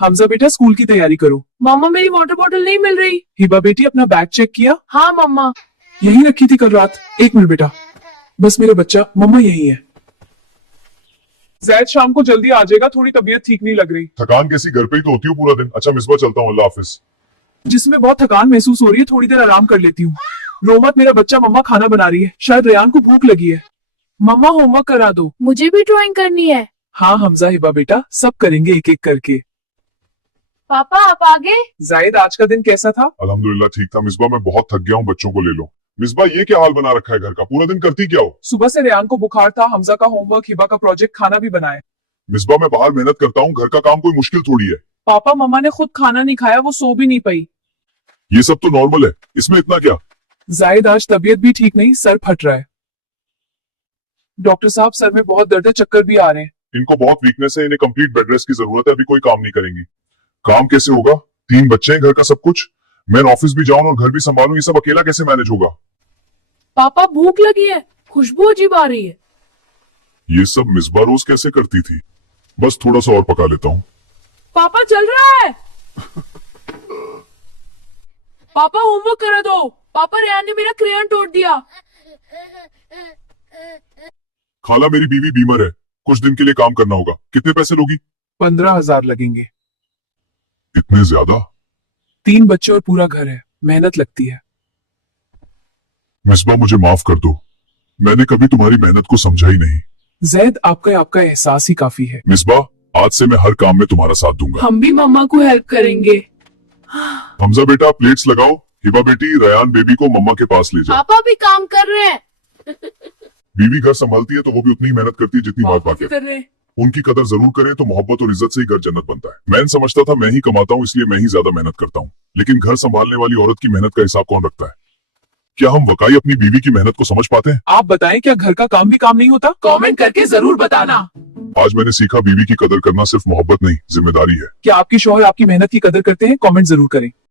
हमजा बेटा स्कूल की तैयारी करो। मम्मा मेरी वाटर बॉटल नहीं मिल रही। हिबा बेटी अपना बैग चेक किया? हाँ मम्मा। यही रखी थी कल रात। एक मिनट बेटा, बस मेरा बच्चा, मम्मा यही है। जैद शाम को जल्दी आ जाएगा, थोड़ी तबीयत ठीक नहीं लग रही। थकान कैसी, घर पे ही तो होती हूँ पूरा दिन। अच्छा मिसबा, चलता हूँ, अल्लाह हाफिज। जिसमें बहुत थकान महसूस हो रही है, थोड़ी देर आराम कर लेती हूँ। रोमत मेरा बच्चा, मम्मा खाना बना रही है, शायद रेयान को भूख लगी है। मम्मा होमवर्क करा दो। मुझे भी ड्राइंग करनी है। हाँ हमजा हिबा बेटा, सब करेंगे एक एक करके। पापा आप आगे। जायद आज का दिन कैसा था? अल्हम्दुलिल्लाह ठीक था मिसबा, मैं बहुत थक गया हूँ, बच्चों को ले लो। मिसबा ये क्या हाल बना रखा है घर का, पूरा दिन करती क्या हो? सुबह से रेयान को बुखार था, हमजा का होमवर्क, हिबा का प्रोजेक्ट, खाना भी बनाए। मिसबा मैं बाहर मेहनत करता हूँ, घर का काम कोई मुश्किल थोड़ी है। पापा मम्मा ने खुद खाना नहीं खाया, वो सो भी नहीं पाई। ये सब तो नॉर्मल है, इसमें इतना क्या? जायद आज तबीयत भी ठीक नहीं, सर फट रहा है। डॉक्टर साहब सर में बहुत दर्द है, चक्कर भी आ रहे हैं। इनको बहुत वीकनेस है, इन्हें कंप्लीट बेड रेस्ट की जरूरत है, अभी कोई काम नहीं करेंगी। काम कैसे होगा, 3 बच्चे हैं, घर का सब कुछ, मैं ऑफिस भी जाऊं और घर भी संभालूं, ये सब अकेला कैसे मैनेज होगा? पापा भूख लगी है, खुशबू अजीब आ रही है। ये सब मिसबा रोज कैसे करती थी? बस थोड़ा सा और पका लेता हूँ। पापा चल रहा है। पापा होमवर्क करा दो। पापा रेयान ने मेरा क्रेयन तोड़ दिया। खाला मेरी बीवी बीमार है, कुछ दिन के लिए काम करना होगा। कितने पैसे लोगी? 15,000 लगेंगे। इतने ज्यादा? 3 बच्चे और पूरा घर है, मेहनत लगती है। मिसबा मुझे माफ कर दो, मैंने कभी तुम्हारी मेहनत को समझा ही नहीं। जैद आपका एहसास ही काफी है। मिसबा आज से मैं हर काम में तुम्हारा साथ दूंगा। हम भी मम्मा को हेल्प करेंगे। हमजा बेटा प्लेट्स लगाओ, हिबा बेटी रयान बेबी को मम्मा के पास ले जाओ। पापा भी काम कर रहे हैं। बीवी घर संभालती है तो वो भी उतनी ही मेहनत करती है जितनी माँ बाप कर रहे हैं। उनकी कदर जरूर करें तो मोहब्बत और इज्जत से ही घर जन्नत बनता है। मैं समझता था मैं ही कमाता हूँ इसलिए मैं ही ज्यादा मेहनत करता हूँ, लेकिन घर संभालने वाली औरत की मेहनत का हिसाब कौन रखता है? क्या हम वाकई अपनी बीवी की मेहनत को समझ पाते हैं? आप बताएं, क्या घर का काम भी काम नहीं होता? कमेंट करके जरूर बताना। आज मैंने सीखा बीवी की कदर करना सिर्फ मोहब्बत नहीं, जिम्मेदारी है। क्या आपके शौहर आपकी मेहनत की कदर करते हैं? कमेंट जरूर करें।